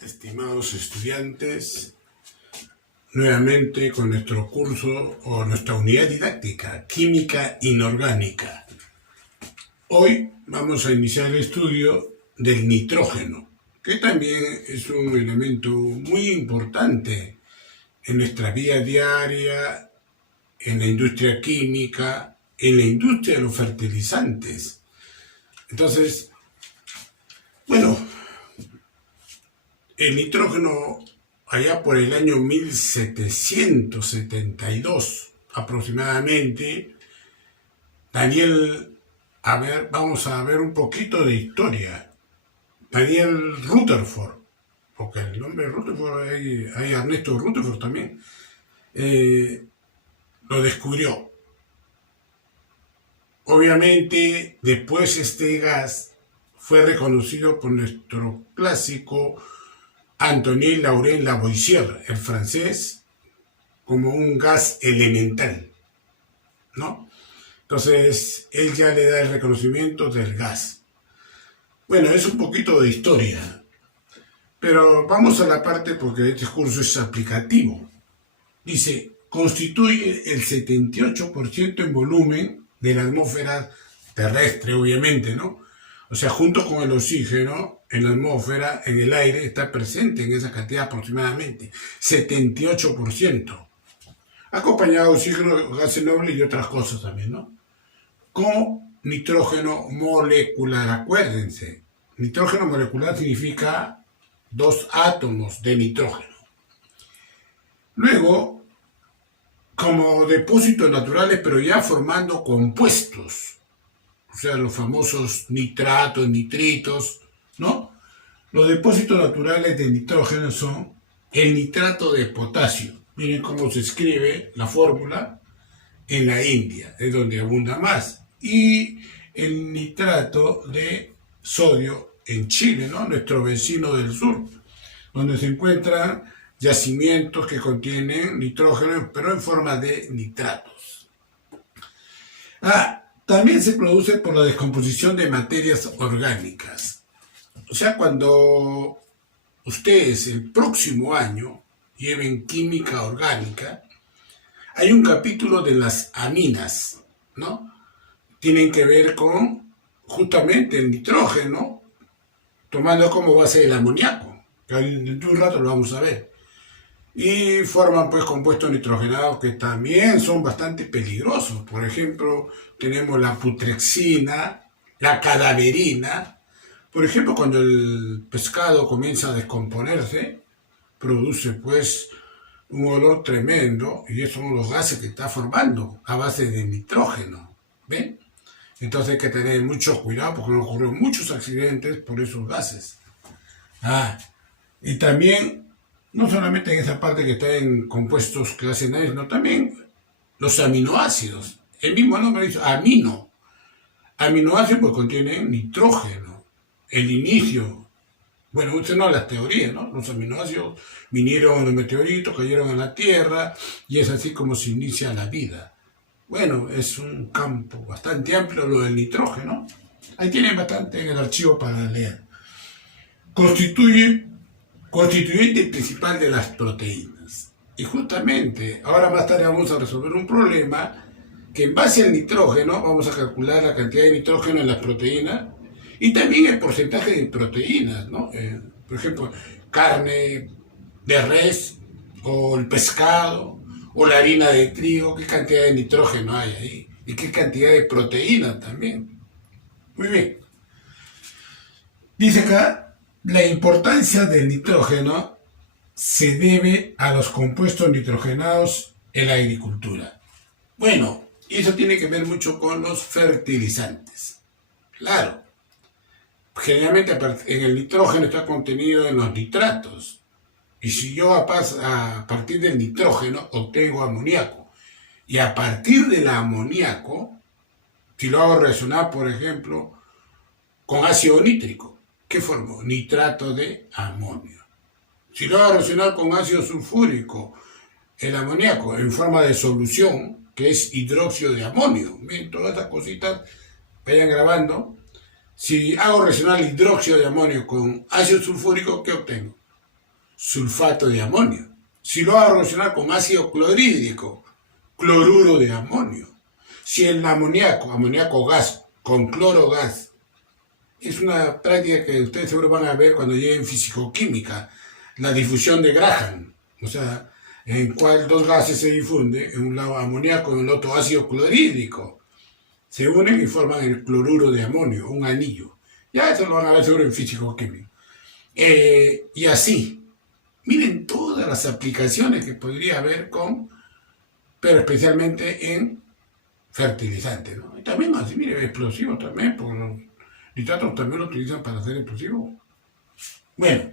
Estimados estudiantes, nuevamente con nuestro curso o nuestra unidad didáctica, Química Inorgánica. Hoy vamos a iniciar el estudio del nitrógeno, que también es un elemento muy importante en nuestra vida diaria, en la industria química, en la industria de los fertilizantes. Entonces, bueno, el nitrógeno allá por el año 1772 aproximadamente, vamos a ver un poquito de historia. Daniel Rutherford, porque el nombre Rutherford, hay Ernesto Rutherford también, lo descubrió. Obviamente, después este gas fue reconocido por nuestro clásico Antoine Laurent Lavoisier, el francés, como un gas elemental, ¿no? Entonces, él ya le da el reconocimiento del gas. Bueno, es un poquito de historia, pero vamos a la parte porque este curso es aplicativo. Dice, constituye el 78% en volumen de la atmósfera terrestre, obviamente, ¿no? O sea, junto con el oxígeno, en la atmósfera, en el aire, está presente en esa cantidad aproximadamente, 78%. Acompañado de oxígeno, gases nobles y otras cosas también, ¿no? Con nitrógeno molecular, acuérdense. Nitrógeno molecular significa 2 átomos de nitrógeno. Luego, como depósitos naturales, pero ya formando compuestos, o sea, los famosos nitratos, nitritos, ¿no? Los depósitos naturales de nitrógeno son el nitrato de potasio. Miren cómo se escribe la fórmula en la India, es donde abunda más. Y el nitrato de sodio en Chile, ¿no? Nuestro vecino del sur, donde se encuentran yacimientos que contienen nitrógeno, pero en forma de nitratos. También se produce por la descomposición de materias orgánicas. O sea, cuando ustedes el próximo año lleven química orgánica, hay un capítulo de las aminas, ¿no? Tienen que ver con justamente el nitrógeno, tomando como base el amoníaco, que en un rato lo vamos a ver. Y forman pues compuestos nitrogenados que también son bastante peligrosos. Por ejemplo, tenemos la putrexina, la cadaverina. Por ejemplo, cuando el pescado comienza a descomponerse, produce pues un olor tremendo y esos son los gases que está formando a base de nitrógeno. ¿Ven? Entonces hay que tener mucho cuidado porque han ocurrido muchos accidentes por esos gases. Y también no solamente en esa parte que está en compuestos que hacen daño, sino también los aminoácidos. El mismo nombre dice amino. Aminoácidos pues contienen nitrógeno. El inicio. Bueno, usted no las teorías, ¿no? Los aminoácidos vinieron en los meteoritos, cayeron en la Tierra y es así como se inicia la vida. Bueno, es un campo bastante amplio lo del nitrógeno. Ahí tienen bastante en el archivo para leer. Constituyente principal de las proteínas. Y justamente, ahora más tarde vamos a resolver un problema que en base al nitrógeno vamos a calcular la cantidad de nitrógeno en las proteínas y también el porcentaje de proteínas, ¿no? Por ejemplo, carne de res o el pescado o la harina de trigo, qué cantidad de nitrógeno hay ahí y qué cantidad de proteínas también. Muy bien. Dice acá, la importancia del nitrógeno se debe a los compuestos nitrogenados en la agricultura. Bueno, eso tiene que ver mucho con los fertilizantes. Claro, generalmente en el nitrógeno está contenido en los nitratos. Y si yo a partir del nitrógeno obtengo amoníaco, y a partir del amoníaco, si lo hago reaccionar, por ejemplo, con ácido nítrico, ¿qué formo? Nitrato de amonio. Si lo hago reaccionar con ácido sulfúrico, el amoníaco en forma de solución, que es hidróxido de amonio. Bien, todas estas cositas vayan grabando. Si hago reaccionar el hidróxido de amonio con ácido sulfúrico, ¿qué obtengo? sulfato de amonio. Si lo va a reaccionar con ácido clorhídrico, cloruro de amonio. Si el amoníaco gas, con cloro gas, es una práctica que ustedes seguro van a ver cuando lleguen fisicoquímica, la difusión de Graham, o sea, en cual dos gases se difunden, en un lado amoníaco y en el otro ácido clorhídrico, se unen y forman el cloruro de amonio, un anillo. Ya eso lo van a ver seguro en físico-química. Y así, miren todas las aplicaciones que podría haber pero especialmente en fertilizantes, ¿no? Y también así, mire, explosivos también, porque los nitratos también lo utilizan para hacer explosivos. Bueno,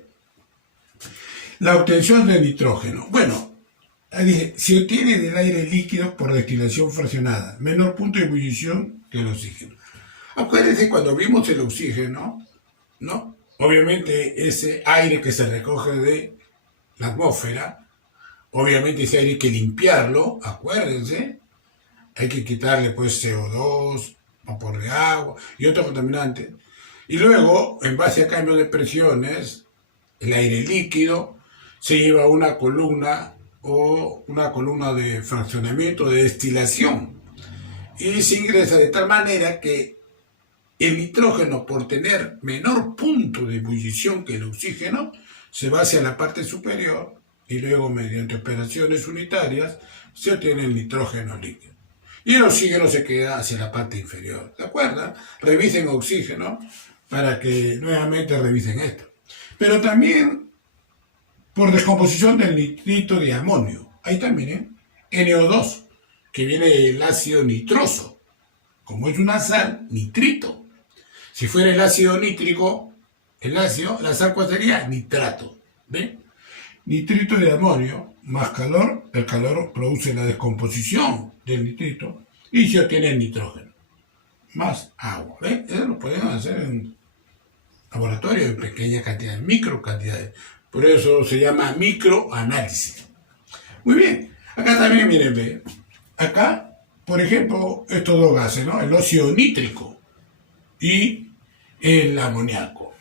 la obtención de nitrógeno. Bueno, dije, se obtiene del aire líquido por destilación fraccionada, menor punto de ebullición que el oxígeno. Acuérdense cuando vimos el oxígeno, ¿no? Obviamente ese aire que se recoge de la atmósfera, obviamente ese aire hay que limpiarlo, acuérdense, hay que quitarle pues CO2, vapor de agua y otros contaminantes. Y luego, en base a cambio de presiones, el aire líquido se lleva a una columna o una columna de fraccionamiento, de destilación. Y se ingresa de tal manera que el nitrógeno, por tener menor punto de ebullición que el oxígeno, se va hacia la parte superior y luego mediante operaciones unitarias se obtiene el nitrógeno líquido. Y el oxígeno se queda hacia la parte inferior. ¿De acuerdo? Revisen oxígeno para que nuevamente revisen esto. Pero también por descomposición del nitrito de amonio. Ahí también, NO2, que viene del ácido nitroso. Como es una sal, nitrito. Si fuera el ácido nítrico, la sal ¿cuál sería? Nitrato. ¿Ve? Nitrito de amonio más calor, el calor produce la descomposición del nitrito y se obtiene el nitrógeno. Más agua. ¿Ve? Eso lo podemos hacer en laboratorio en pequeñas cantidades, micro cantidades. Por eso se llama microanálisis. Muy bien. Acá también, miren, ve. Acá, por ejemplo, estos dos gases, ¿no? El óxido nítrico y el amoníaco.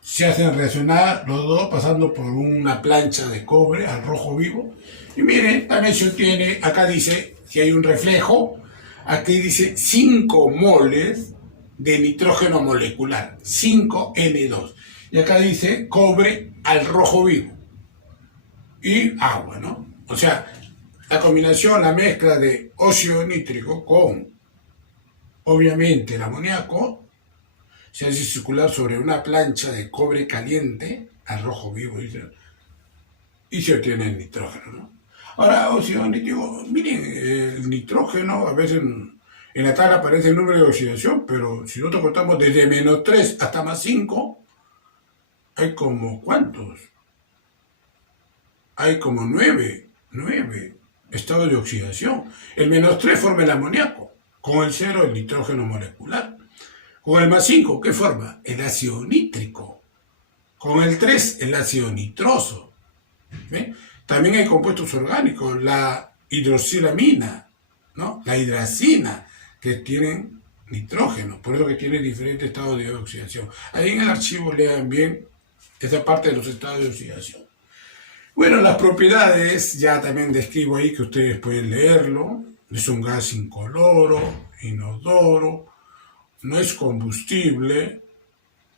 Se hacen reaccionar los dos pasando por una plancha de cobre al rojo vivo. Y miren, también se obtiene, acá dice, si hay un reflejo, aquí dice 5 moles de nitrógeno molecular, 5N2. Y acá dice cobre al rojo vivo. Y agua, ¿no? O sea, la combinación, la mezcla de óxido nítrico con, obviamente, el amoníaco, se hace circular sobre una plancha de cobre caliente, al rojo vivo, y se obtiene el nitrógeno, ¿no? Ahora, óxido nítrico, miren, el nitrógeno, a veces en la tabla aparece el número de oxidación, pero si nosotros contamos desde menos 3 hasta más 5, hay como, ¿cuántos? Hay como 9 estados de oxidación. El menos 3 forma el amoníaco, con el 0 el nitrógeno molecular. Con el más 5, ¿qué forma? El ácido nítrico. Con el 3, el ácido nitroso. ¿Ve? También hay compuestos orgánicos, la hidroxilamina, ¿no? La hidracina, que tienen nitrógeno, por eso que tienen diferentes estados de oxidación. Ahí en el archivo lean bien esa parte de los estados de oxidación. Bueno, las propiedades, ya también describo ahí que ustedes pueden leerlo. Es un gas incoloro, inodoro, no es combustible,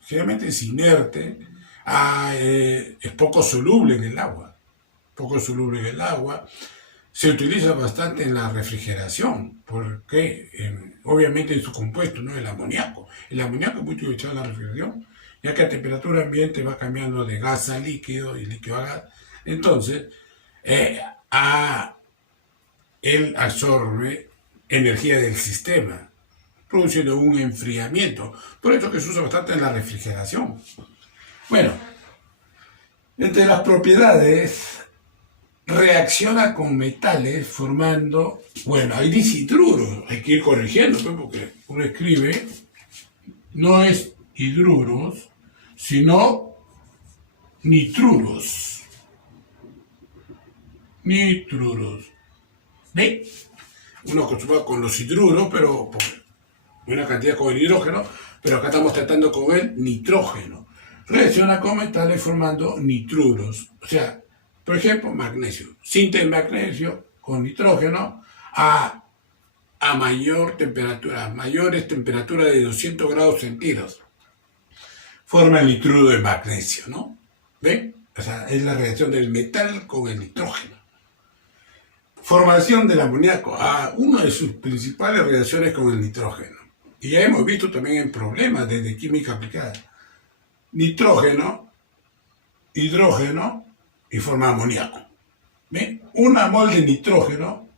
generalmente es inerte, es poco soluble en el agua. Se utiliza bastante en la refrigeración, porque obviamente en su compuesto, ¿no? El amoníaco. El amoníaco es muy utilizado en la refrigeración, ya que a temperatura ambiente va cambiando de gas a líquido y líquido a gas. Entonces, él absorbe energía del sistema, produciendo un enfriamiento. Por eso que se usa bastante en la refrigeración. Bueno, entre las propiedades, reacciona con metales formando, bueno, hay deshidruros, hay que ir corrigiendo, porque uno escribe, no es hidruros, sino nitruros. ¿Ve? Uno acostumbra con los hidruros, pero por una cantidad con el hidrógeno, pero acá estamos tratando con el nitrógeno. reacciona con metales formando nitruros. O sea, por ejemplo, magnesio. Síntesis de magnesio con nitrógeno a mayor temperatura, a mayores temperaturas de 200 grados centígrados. Forma el nitruro de magnesio, ¿no? ¿Ven? O sea, es la reacción del metal con el nitrógeno. Formación del amoníaco. Una de sus principales reacciones con el nitrógeno. Y ya hemos visto también en problemas desde química aplicada. Nitrógeno, hidrógeno y forma amoníaco. ¿Ven? Una mol de nitrógeno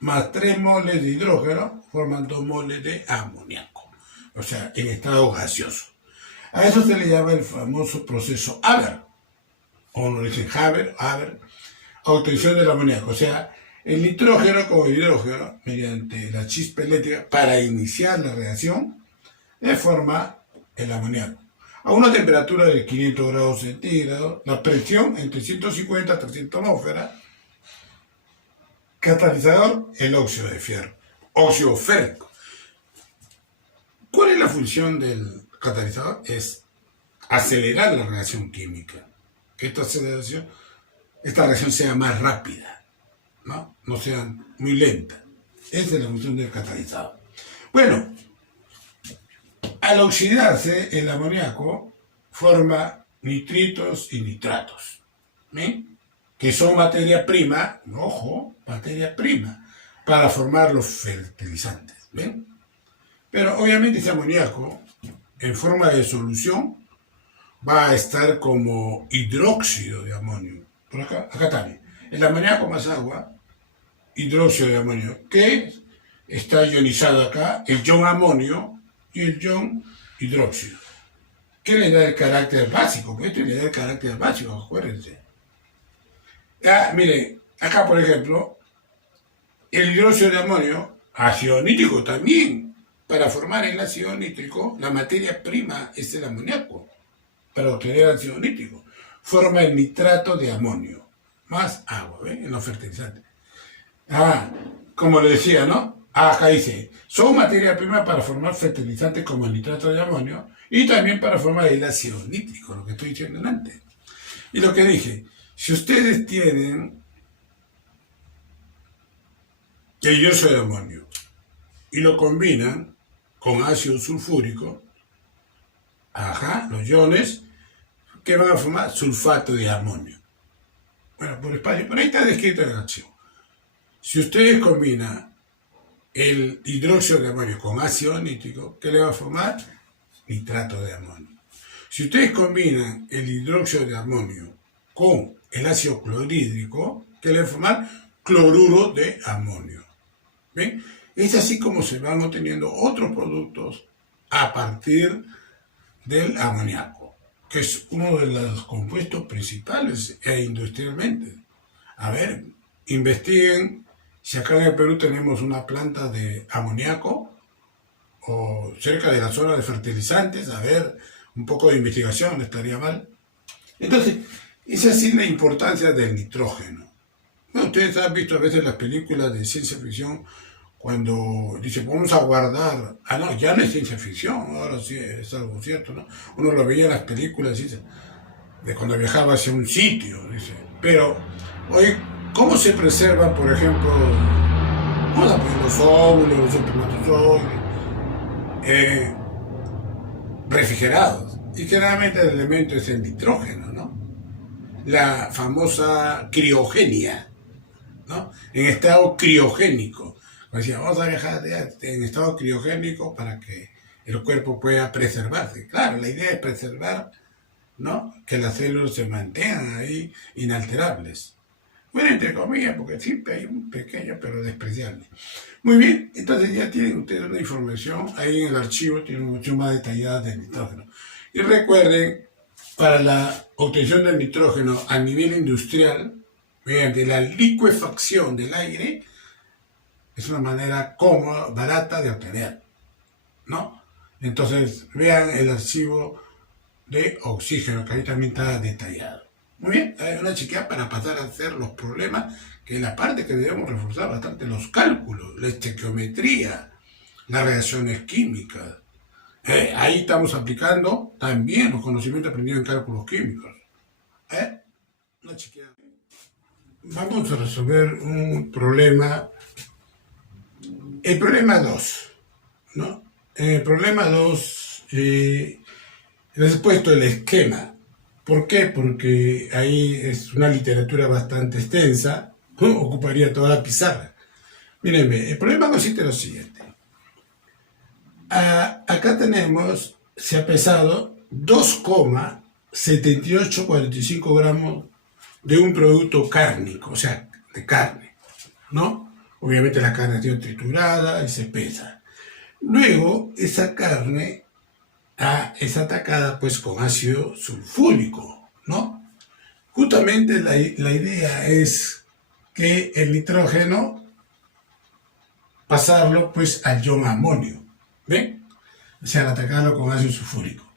más 3 moles de hidrógeno forman 2 moles de amoníaco. O sea, en estado gaseoso. A eso se le llama el famoso proceso Haber. O lo dicen Haber, obtención del amoníaco. O sea, el nitrógeno con el hidrógeno, mediante la chispa eléctrica, para iniciar la reacción, le forma el amoníaco. A una temperatura de 500 grados centígrados, la presión entre 150 a 300 atmósferas. Catalizador, el óxido de fierro, óxido férrico. ¿Cuál es la función del catalizador? Es acelerar la reacción química. Que esta reacción sea más rápida, no sea muy lenta. Esa es la función del catalizador. Bueno, al oxidarse el amoníaco forma nitritos y nitratos, que son materia prima, ojo, materia prima, para formar los fertilizantes, ¿ven? Pero obviamente ese amoníaco, en forma de solución, va a estar como hidróxido de amonio. Por acá está bien. El amoníaco más agua, hidróxido de amonio, que está ionizado acá, el ion amonio y el ion hidróxido. ¿Qué le da el carácter básico? Pues esto le da el carácter básico, acuérdense. Mire, acá por ejemplo, el hidróxido de amonio, ácido nítrico también. Para formar el ácido nítrico, la materia prima es el amoníaco. Para obtener ácido nítrico, forma el nitrato de amonio, más agua, ¿ven? En los fertilizantes. Como le decía, ¿no? Acá dice, son materia prima para formar fertilizantes como el nitrato de amonio y también para formar el ácido nítrico, lo que estoy diciendo antes. Y lo que dije, si ustedes tienen el dióxido de amonio y lo combinan con ácido sulfúrico, los iones que van a formar sulfato de amonio. Bueno, por ahí está descrito en el archivo. Si ustedes combinan el hidróxido de amonio con ácido nítrico, ¿qué le va a formar? Nitrato de amonio. Si ustedes combinan el hidróxido de amonio con el ácido clorhídrico, ¿qué le va a formar? Cloruro de amonio. ¿Ven? Es así como se van obteniendo otros productos a partir del amoníaco, que es uno de los compuestos principales industrialmente. A ver, investiguen si acá en el Perú tenemos una planta de amoníaco o cerca de la zona de fertilizantes. A ver, un poco de investigación, no estaría mal. Entonces, es así la importancia del nitrógeno. Bueno, ustedes han visto a veces las películas de ciencia ficción cuando dice, vamos a guardar, no, ya no es ciencia ficción, ahora sí es algo cierto, ¿no? Uno lo veía en las películas, dice, de cuando viajaba hacia un sitio, dice, pero, oye, ¿cómo se preservan, por ejemplo, los óvulos, los espermatozoides, refrigerados? Y generalmente el elemento es el nitrógeno, ¿no? La famosa criogenia, ¿no? En estado criogénico. Decía, vamos a dejar en estado criogénico para que el cuerpo pueda preservarse. Claro, la idea es preservar, ¿no? Que las células se mantengan ahí inalterables. Bueno, entre comillas, porque siempre hay un pequeño pero despreciable. Muy bien, entonces ya tienen ustedes una información, ahí en el archivo tienen mucho más detallada del nitrógeno. Y recuerden, para la obtención del nitrógeno a nivel industrial, mediante la licuefacción del aire, es una manera cómoda, barata de obtener, ¿no? Entonces, vean el archivo de oxígeno, que ahí también está detallado. Muy bien, hay una chiquilla para pasar a hacer los problemas, que es la parte que debemos reforzar bastante, los cálculos, la estequiometría, las reacciones químicas, Ahí estamos aplicando también los conocimientos aprendidos en cálculos químicos. Una chequeada. Vamos a resolver un problema. El problema 2, ¿no? En el problema 2 les he puesto el esquema. ¿Por qué? Porque ahí es una literatura bastante extensa, ¿no? Ocuparía toda la pizarra. Mírenme, el problema consiste en lo siguiente. Acá tenemos, se ha pesado 2,7845 gramos de un producto cárnico, o sea, de carne, ¿no? Obviamente la carne ha sido triturada y se pesa. Luego, esa carne es atacada pues con ácido sulfúrico, ¿no? Justamente la idea es que el nitrógeno pasarlo pues al ion amonio, ¿ven? O sea, al atacarlo con ácido sulfúrico.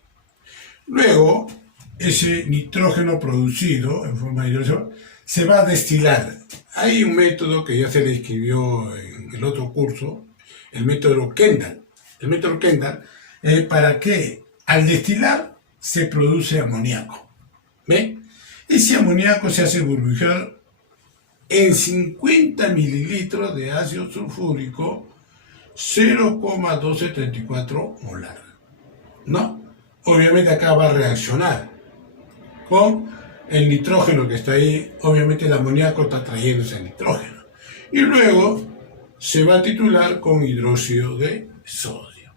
Luego, ese nitrógeno producido en forma de hidrógeno se va a destilar. Hay un método que ya se le escribió en el otro curso, el método Kendall. El método Kendall, para que al destilar se produce amoníaco. ¿Ve? Ese amoníaco se hace burbujear en 50 mililitros de ácido sulfúrico 0,1234 molar, ¿no? Obviamente acá va a reaccionar con el nitrógeno que está ahí. Obviamente el amoníaco está trayendo ese nitrógeno. Y luego se va a titular con hidróxido de sodio.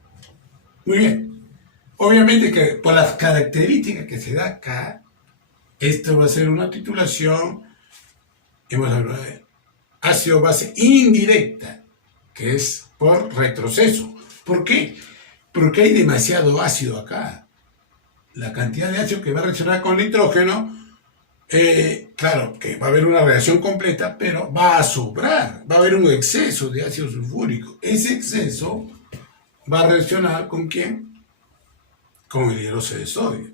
Muy bien. Obviamente que por las características que se da acá, esto va a ser una titulación, hemos hablado de ácido base indirecta, que es por retroceso. ¿Por qué? Porque hay demasiado ácido acá. La cantidad de ácido que va a reaccionar con nitrógeno, claro que va a haber una reacción completa, pero va a sobrar, va a haber un exceso de ácido sulfúrico. Ese exceso va a reaccionar ¿con quién? Con el hidróxido de sodio.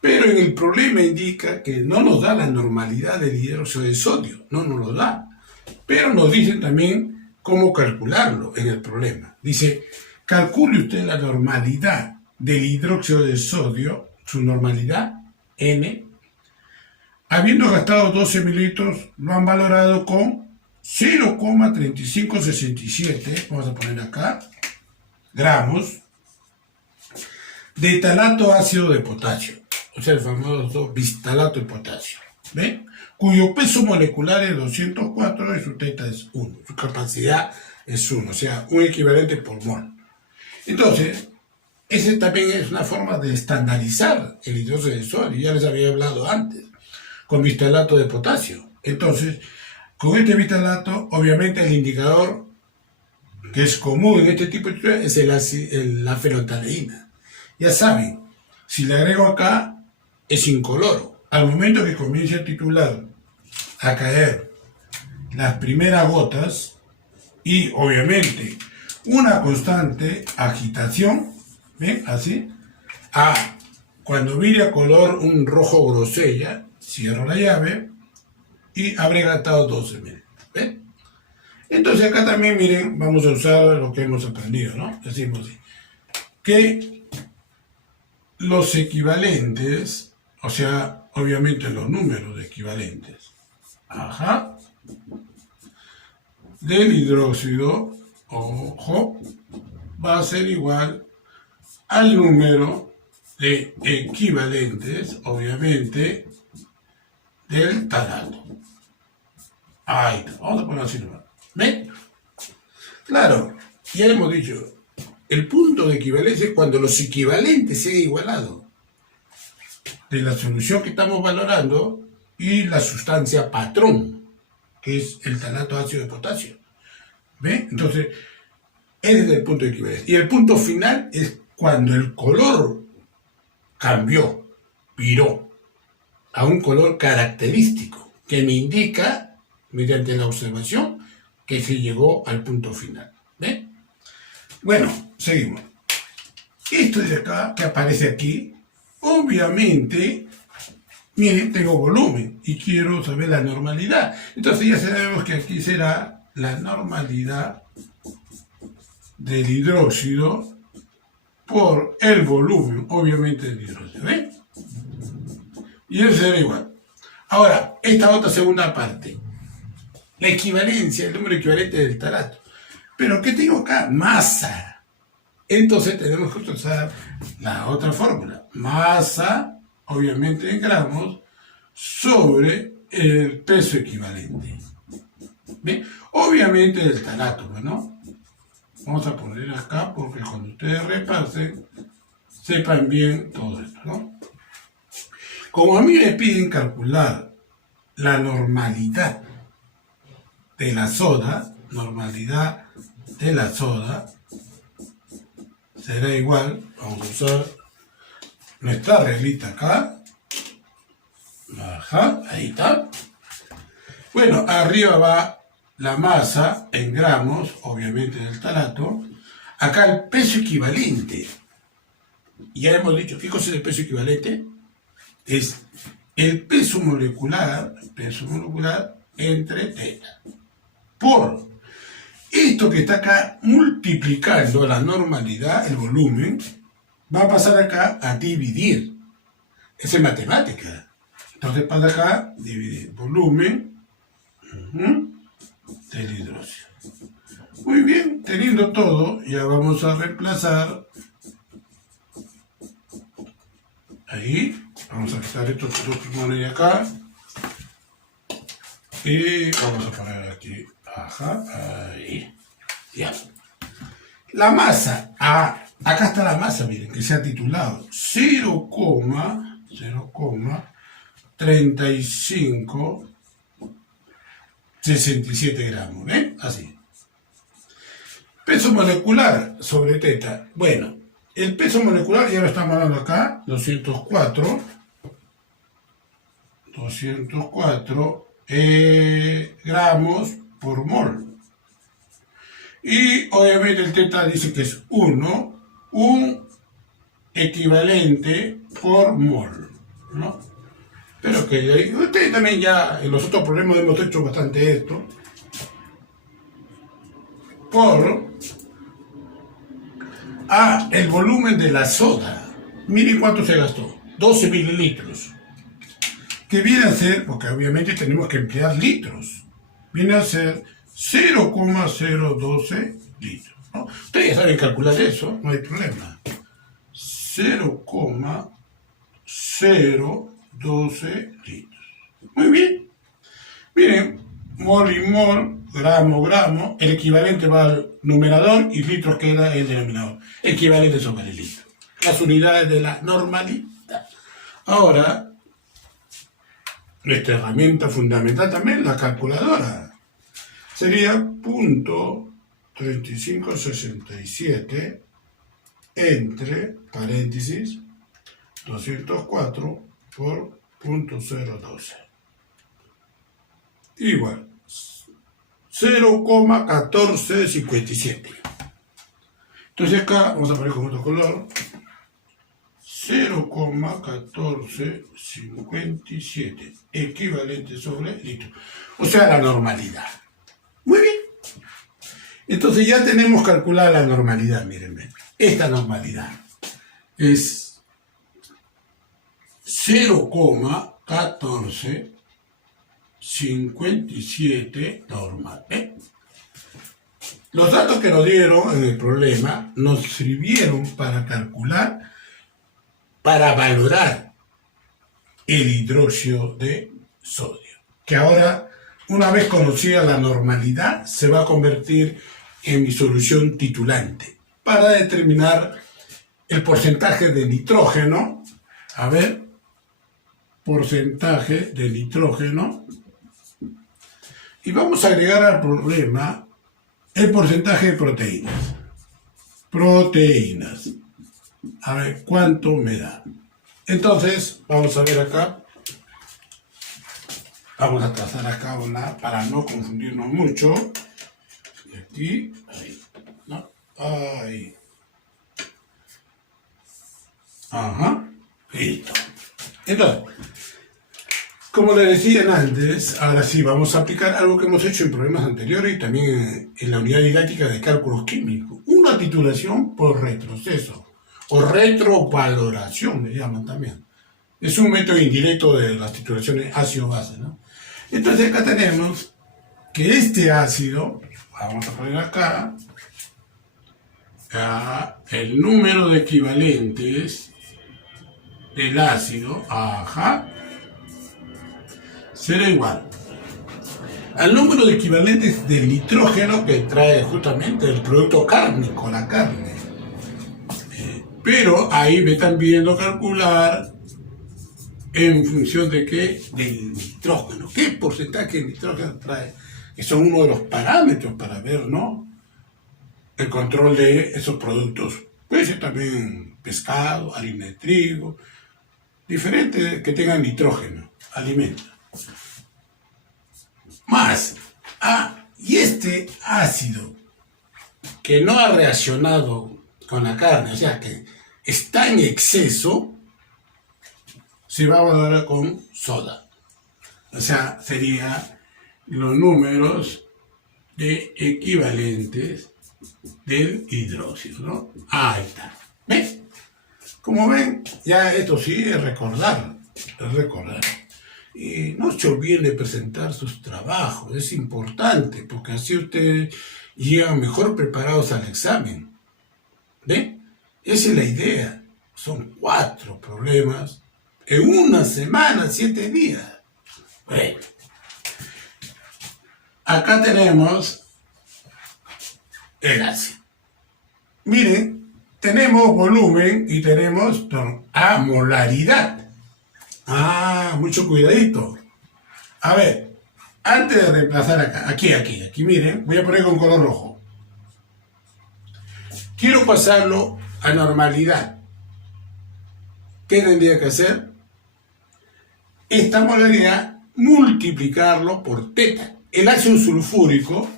Pero en el problema indica que no nos da la normalidad del hidróxido de sodio, no nos lo da. Pero nos dicen también cómo calcularlo en el problema. Dice, calcule usted la normalidad del hidróxido de sodio, su normalidad, N, habiendo gastado 12 mililitros, lo han valorado con 0,3567, vamos a poner acá, gramos, de talato ácido de potasio, o sea, el famoso bistalato de potasio, ¿ven? Cuyo peso molecular es 204 y su teta es 1, su capacidad es 1, o sea, un equivalente por mol. Entonces, ese también es una forma de estandarizar el hidróxido de sodio, ya les había hablado antes, con bistalato de potasio. Entonces, con este bistalato, obviamente el indicador que es común en este tipo de estudios es la fenolftaleína. Ya saben, si le agrego acá, es incoloro. Al momento que comience a titular, a caer las primeras gotas y obviamente una constante agitación, ¿ven? Así, cuando mire a color un rojo grosella, cierro la llave y habré gastado 12 mil. ¿Ven? Entonces acá también, miren, vamos a usar lo que hemos aprendido, ¿no? Decimos así, que los equivalentes, o sea, obviamente los números de equivalentes, del hidróxido, ojo, va a ser igual al número de equivalentes, obviamente, del talato. Ahí está, vamos a ponerlo así nomás. ¿Ven? Claro, ya hemos dicho, el punto de equivalencia es cuando los equivalentes sean igualados de la solución que estamos valorando y la sustancia patrón, que es el talato ácido de potasio. ¿Ven? Entonces, ese es el punto de equivalencia. Y el punto final es cuando el color cambió, viró a un color característico que me indica, mediante la observación, que se llegó al punto final. ¿Ven? Bueno, seguimos. Esto de acá, que aparece aquí, obviamente, miren, tengo volumen y quiero saber la normalidad. Entonces ya sabemos que aquí será la normalidad del hidróxido por el volumen, obviamente, del hidrógeno. ¿Ven? Y eso será igual. Ahora, esta otra segunda parte. La equivalencia, el número equivalente del talato. Pero ¿qué tengo acá? Masa. Entonces tenemos que utilizar la otra fórmula. Masa, obviamente en gramos, sobre el peso equivalente. ¿Bien? Obviamente del talato, ¿no? Vamos a poner acá porque cuando ustedes repasen, sepan bien todo esto, ¿no? Como a mí me piden calcular la normalidad de la soda, será igual, vamos a usar nuestra reglita acá, ajá, ahí está. Bueno, arriba va la masa en gramos, obviamente del talato, acá el peso equivalente. Ya hemos dicho, ¿qué cosa es el peso equivalente? Es el peso molecular entre teta. Por esto que está acá multiplicando la normalidad, el volumen, va a pasar acá a dividir. Esa es matemática. Entonces pasa acá, dividir volumen del hidrógeno. Muy bien, teniendo todo, ya vamos a reemplazar. Ahí, vamos a quitar estos dos pulmones de acá. Y vamos a poner aquí, ajá, ahí, ya. La masa, acá está la masa, miren, que se ha titulado 0,3567 gramos, ¿ven? Así. Peso molecular sobre teta, bueno, el peso molecular ya lo estamos hablando acá, 204 gramos por mol. Y obviamente el teta dice que es 1, un equivalente por mol, ¿no? Pero que ustedes también ya en los otros problemas hemos hecho bastante esto. Por el volumen de la soda. Miren cuánto se gastó, 12 mililitros. Que viene a ser, porque obviamente tenemos que emplear litros, viene a ser 0,012 litros, ¿no? Ustedes ya saben calcular eso, no hay problema. 0,012 litros. Muy bien. Miren, mol y mol, gramo, el equivalente va al numerador y litros queda el denominador. Equivalente sobre el litro. Las unidades de la normalidad. Ahora, nuestra herramienta fundamental también, la calculadora. Sería .3567 entre paréntesis 204 por .012. Igual 0,1457. Entonces acá vamos a poner con otro color 0,1457 equivalente sobre litro. O sea, la normalidad. Muy bien. Entonces ya tenemos calculada la normalidad, miren. Esta normalidad es 0,1457 normal. Los datos que nos dieron en el problema nos sirvieron para calcular, para valorar el hidróxido de sodio, que ahora, una vez conocida la normalidad, se va a convertir en mi solución titulante para determinar el porcentaje de nitrógeno. A ver, porcentaje de nitrógeno. Y vamos a agregar al problema el porcentaje de proteínas. Proteínas. A ver, ¿cuánto me da? Entonces, vamos a ver acá. Vamos a trazar acá una, para no confundirnos mucho. Y aquí, ahí, ¿no? Ahí. Ajá, listo. Entonces, como les decía antes, ahora sí vamos a aplicar algo que hemos hecho en problemas anteriores y también en la unidad didáctica de cálculos químicos. Una titulación por retroceso. o retrovaloración, le llaman también. Es un método indirecto de las titulaciones ácido-base, ¿no? Entonces acá tenemos que este ácido, vamos a poner acá, el número de equivalentes del ácido, será igual al número de equivalentes del nitrógeno que trae justamente el producto cárnico, la carne. Pero ahí me están pidiendo calcular en función de qué, del nitrógeno. ¿Qué porcentaje de nitrógeno trae? Que son uno de los parámetros para ver, ¿no?, el control de esos productos. Puede ser también pescado, harina de trigo, diferentes que tengan nitrógeno, alimentos. Más, y este ácido que no ha reaccionado con la carne, o sea que está en exceso, se va a valorar con soda. O sea, serían los números de equivalentes del hidróxido, ¿no? Ahí está. ¿Ves? Como ven, ya esto sí es recordar. Y no se olviden de presentar sus trabajos, es importante, porque así ustedes llegan mejor preparados al examen. ¿Ven? Esa es la idea. Son 4 problemas en una semana, 7 días. Bueno. Acá tenemos el ácido. Miren, tenemos volumen y tenemos molaridad. Mucho cuidadito. A ver, antes de reemplazar acá, aquí, miren, voy a poner con color rojo. Quiero pasarlo a normalidad. ¿Qué tendría que hacer? Esta molaridad, multiplicarlo por teta. El ácido sulfúrico,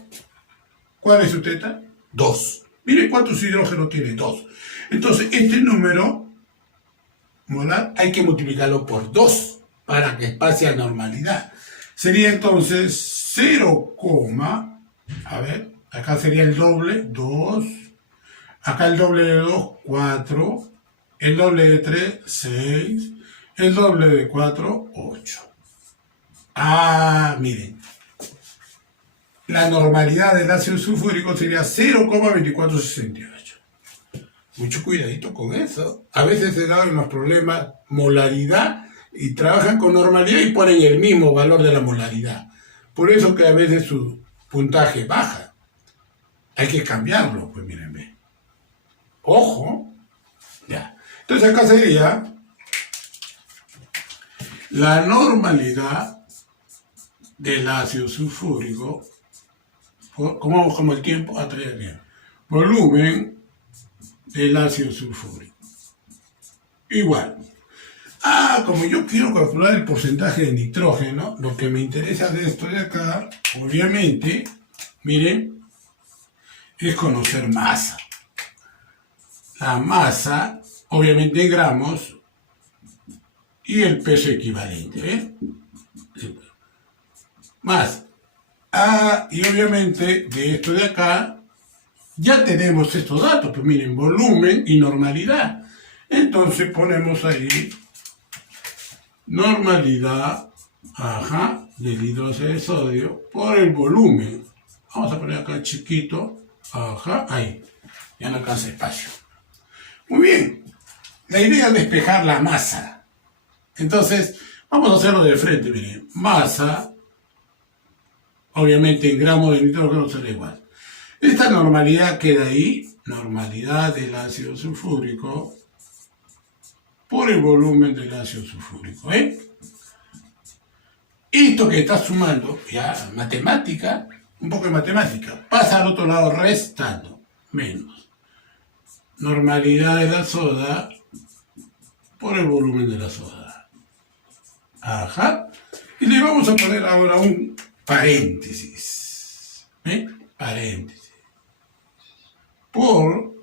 ¿cuál es su teta? 2. Miren cuántos hidrógenos tiene, 2. Entonces, este número molar hay que multiplicarlo por 2 para que pase a normalidad. Sería entonces 0, a ver, acá sería el doble, 2, acá el doble de 2, 4, el doble de 3, 6, el doble de 4, 8. Miren, la normalidad del ácido sulfúrico sería 0,2468. Mucho cuidadito con eso. A veces se dan los problemas molaridad y trabajan con normalidad y ponen el mismo valor de la molaridad. Por eso que a veces su puntaje baja. Hay que cambiarlo, pues miren, ve. Ojo. Ya. Entonces acá sería la normalidad del ácido sulfúrico. ¿Cómo vamos como el tiempo? Hasta el tiempo. Volumen del ácido sulfúrico. Igual. Como yo quiero calcular el porcentaje de nitrógeno, lo que me interesa de esto de acá, obviamente, miren, es conocer masa. La masa, obviamente en gramos, y el peso equivalente, Más. Y obviamente de esto de acá, ya tenemos estos datos, pues miren, volumen y normalidad. Entonces ponemos ahí normalidad, del hidróxido de sodio por el volumen. Vamos a poner acá chiquito, ahí. Ya no alcanza espacio. Muy bien. La idea es despejar la masa. Entonces, vamos a hacerlo de frente, miren. Masa, obviamente en gramos de nitrógeno será igual. Esta normalidad queda ahí, normalidad del ácido sulfúrico por el volumen del ácido sulfúrico, Esto que está sumando, ya matemática, un poco de matemática, pasa al otro lado restando, menos. Normalidad de la soda por el volumen de la soda. Y le vamos a poner ahora un paréntesis. Paréntesis. Por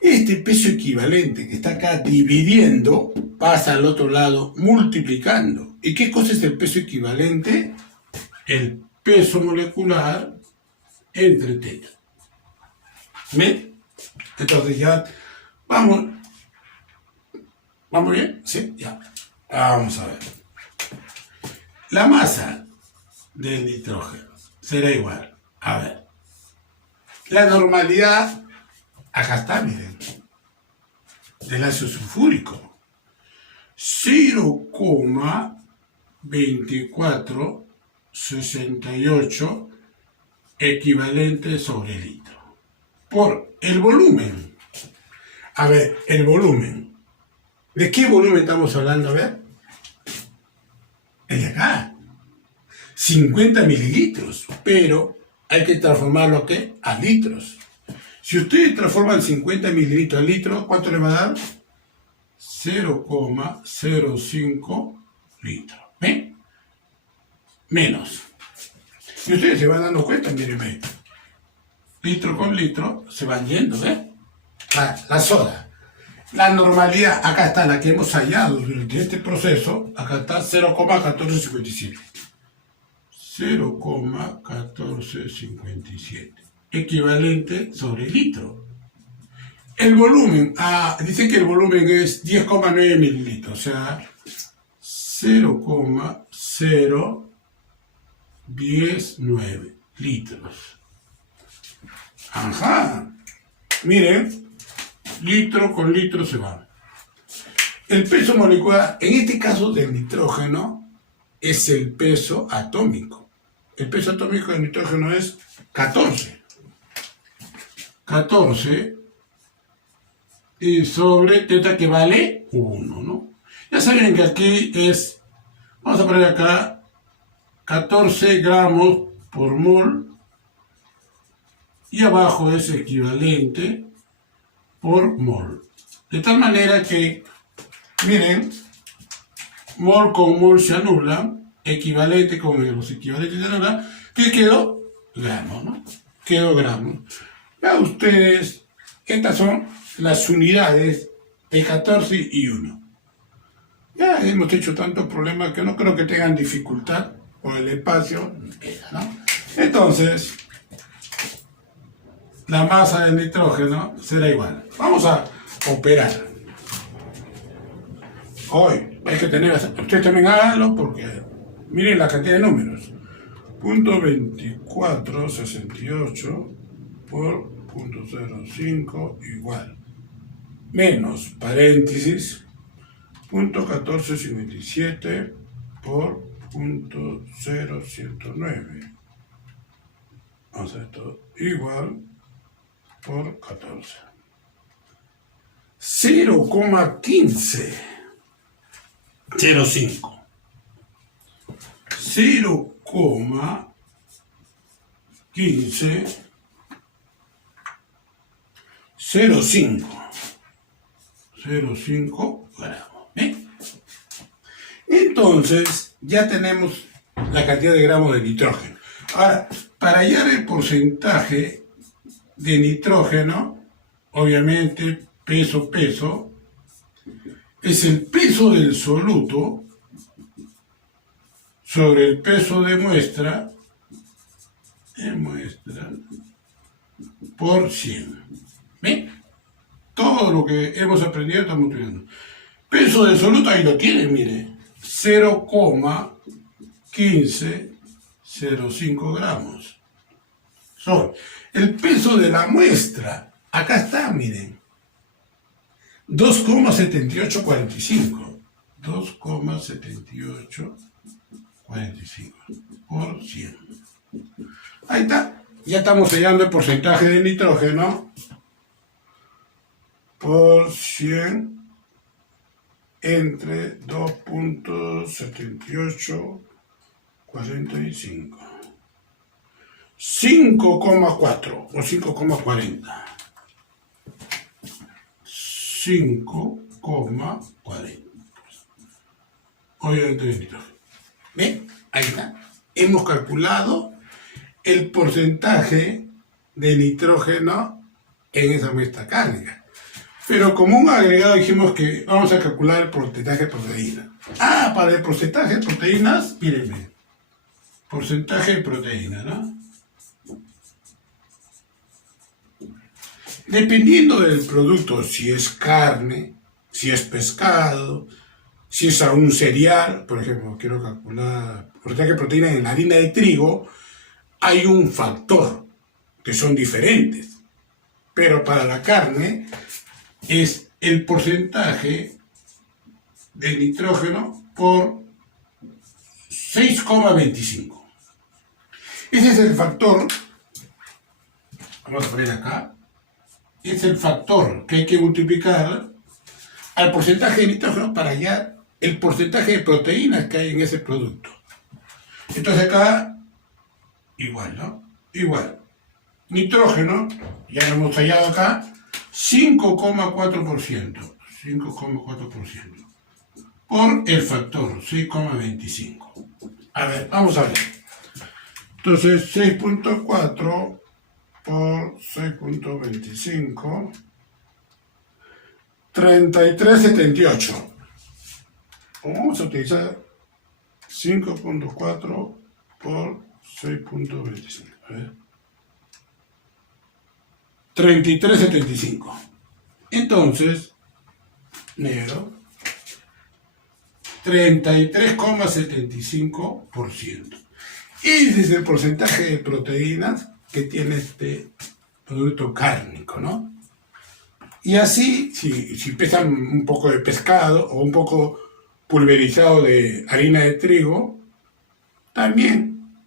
este peso equivalente que está acá dividiendo pasa al otro lado multiplicando. ¿Y qué cosa es el peso equivalente? El peso molecular entre teta. ¿Ven? Entonces ya, vamos bien, sí, ya. Vamos a ver. La masa del nitrógeno será igual. A ver. La normalidad, acá está, miren, del ácido sulfúrico. 0,2468 equivalente sobre litro. Por el volumen. A ver, el volumen. ¿De qué volumen estamos hablando? A ver. El de acá. 50 mililitros. Pero hay que transformarlo ¿qué? A litros. Si ustedes transforman 50 mililitros a litros, ¿cuánto le va a dar? 0,05 litros. ¿Ven? Menos. Y ustedes se van dando cuenta, miren, litro con litro se van yendo, ¿ves? La soda. La normalidad, acá está la que hemos hallado durante este proceso, acá está 0,1457. 0,1457. Equivalente sobre litro. El volumen, dice que el volumen es 10,9 mililitros, o sea, 0,019 litros. Ajá. Miren, litro con litro se va. El peso molecular, en este caso del nitrógeno, es el peso atómico. El peso atómico del nitrógeno es 14. 14 y sobre teta que vale 1, ¿no? Ya saben que aquí es, vamos a poner acá 14 gramos por mol y abajo es equivalente por mol. De tal manera que, miren, mol con mol se anulan, equivalente con los equivalentes se anulan, ¿qué quedó? Gramos, ¿no? Quedó gramos. Vean ustedes, estas son las unidades de 14 y 1. Ya hemos hecho tantos problemas que no creo que tengan dificultad por el espacio, ¿no? Entonces, la masa del nitrógeno será igual. Vamos a operar. Hoy hay que tener, ustedes también háganlo porque miren la cantidad de números. 0.2468 por 0.05 igual. Menos paréntesis 0.1457 por 0.0109. Vamos a esto igual por 14. 0,1505. 0,1505 gramos. Entonces, ya tenemos la cantidad de gramos de nitrógeno. Ahora, para hallar el porcentaje de nitrógeno, obviamente, peso, es el peso del soluto sobre el peso de muestra por 100. ¿Ven? Todo lo que hemos aprendido estamos estudiando. Peso del soluto, ahí lo tienen, mire. 0,1505 gramos. El peso de la muestra, acá está, miren. 2,7845. 2,7845 por 100. Ahí está. Ya estamos hallando el porcentaje de nitrógeno por 100 entre 2,7845. 5,4 o 5,40. 5,40. Obviamente de nitrógeno. ¿Ven? Ahí está. Hemos calculado el porcentaje de nitrógeno en esa muestra cárnica. Pero como un agregado dijimos que vamos a calcular el porcentaje de proteínas. Para el porcentaje de proteínas, mírenme. Porcentaje de proteínas, ¿no? Dependiendo del producto, si es carne, si es pescado, si es a un cereal, por ejemplo, quiero calcular porcentaje de proteína en la harina de trigo, hay un factor que son diferentes. Pero para la carne es el porcentaje de nitrógeno por 6,25. Ese es el factor, vamos a poner acá, es el factor que hay que multiplicar al porcentaje de nitrógeno para hallar el porcentaje de proteínas que hay en ese producto. Entonces acá, igual, ¿no? Igual. Nitrógeno, ya lo hemos hallado acá, 5,4%. 5,4%. Por el factor, 6,25. A ver, vamos a ver. Entonces, 6,4 por 6,25, 33,78. Vamos a utilizar 5,4 por 6,25. A ver. 33,75. Entonces, negro, 33,75%. Ese es el porcentaje de proteínas que tiene este producto cárnico, ¿no? Y así, si pesan un poco de pescado o un poco pulverizado de harina de trigo, también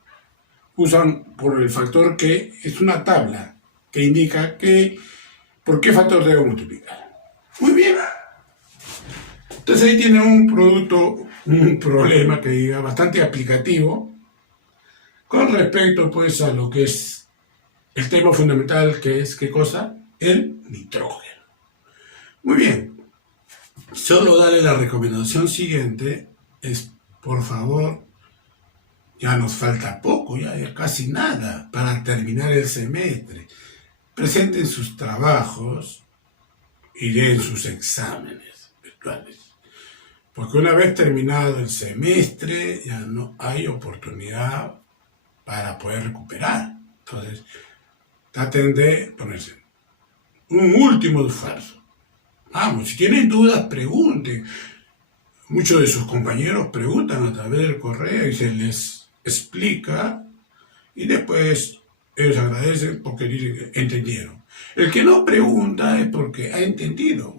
usan por el factor que es una tabla que indica por qué factor debo multiplicar. Muy bien. Entonces ahí tiene un producto, un problema que diga bastante aplicativo con respecto pues a lo que es el tema fundamental, que es ¿qué cosa? El nitrógeno. Muy bien. Solo darle la recomendación siguiente es, por favor, ya nos falta poco, ya casi nada para terminar el semestre. Presenten sus trabajos y den sus exámenes virtuales. Porque una vez terminado el semestre ya no hay oportunidad para poder recuperar. Entonces, traten de ponerse un último esfuerzo. Vamos, si tienen dudas, pregunten. Muchos de sus compañeros preguntan a través del correo y se les explica y después ellos agradecen porque dicen que entendieron. El que no pregunta es porque ha entendido.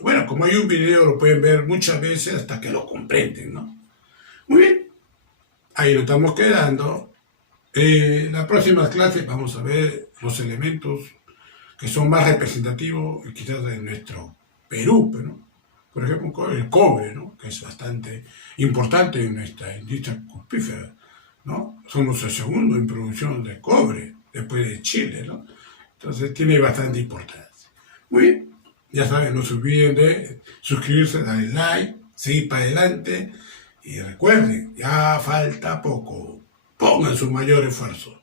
Bueno, como hay un video, lo pueden ver muchas veces hasta que lo comprenden, ¿no? Muy bien, ahí nos estamos quedando. La próxima clase vamos a ver los elementos que son más representativos quizás de nuestro Perú, ¿no? Por ejemplo, el cobre, ¿no? Que es bastante importante en nuestra industria copífera, ¿no? Somos el segundo en producción de cobre, después de Chile, ¿no? Entonces tiene bastante importancia. Muy bien, ya saben, no se olviden de suscribirse, darle like, seguir para adelante y recuerden, ya falta poco, pongan su mayor esfuerzo.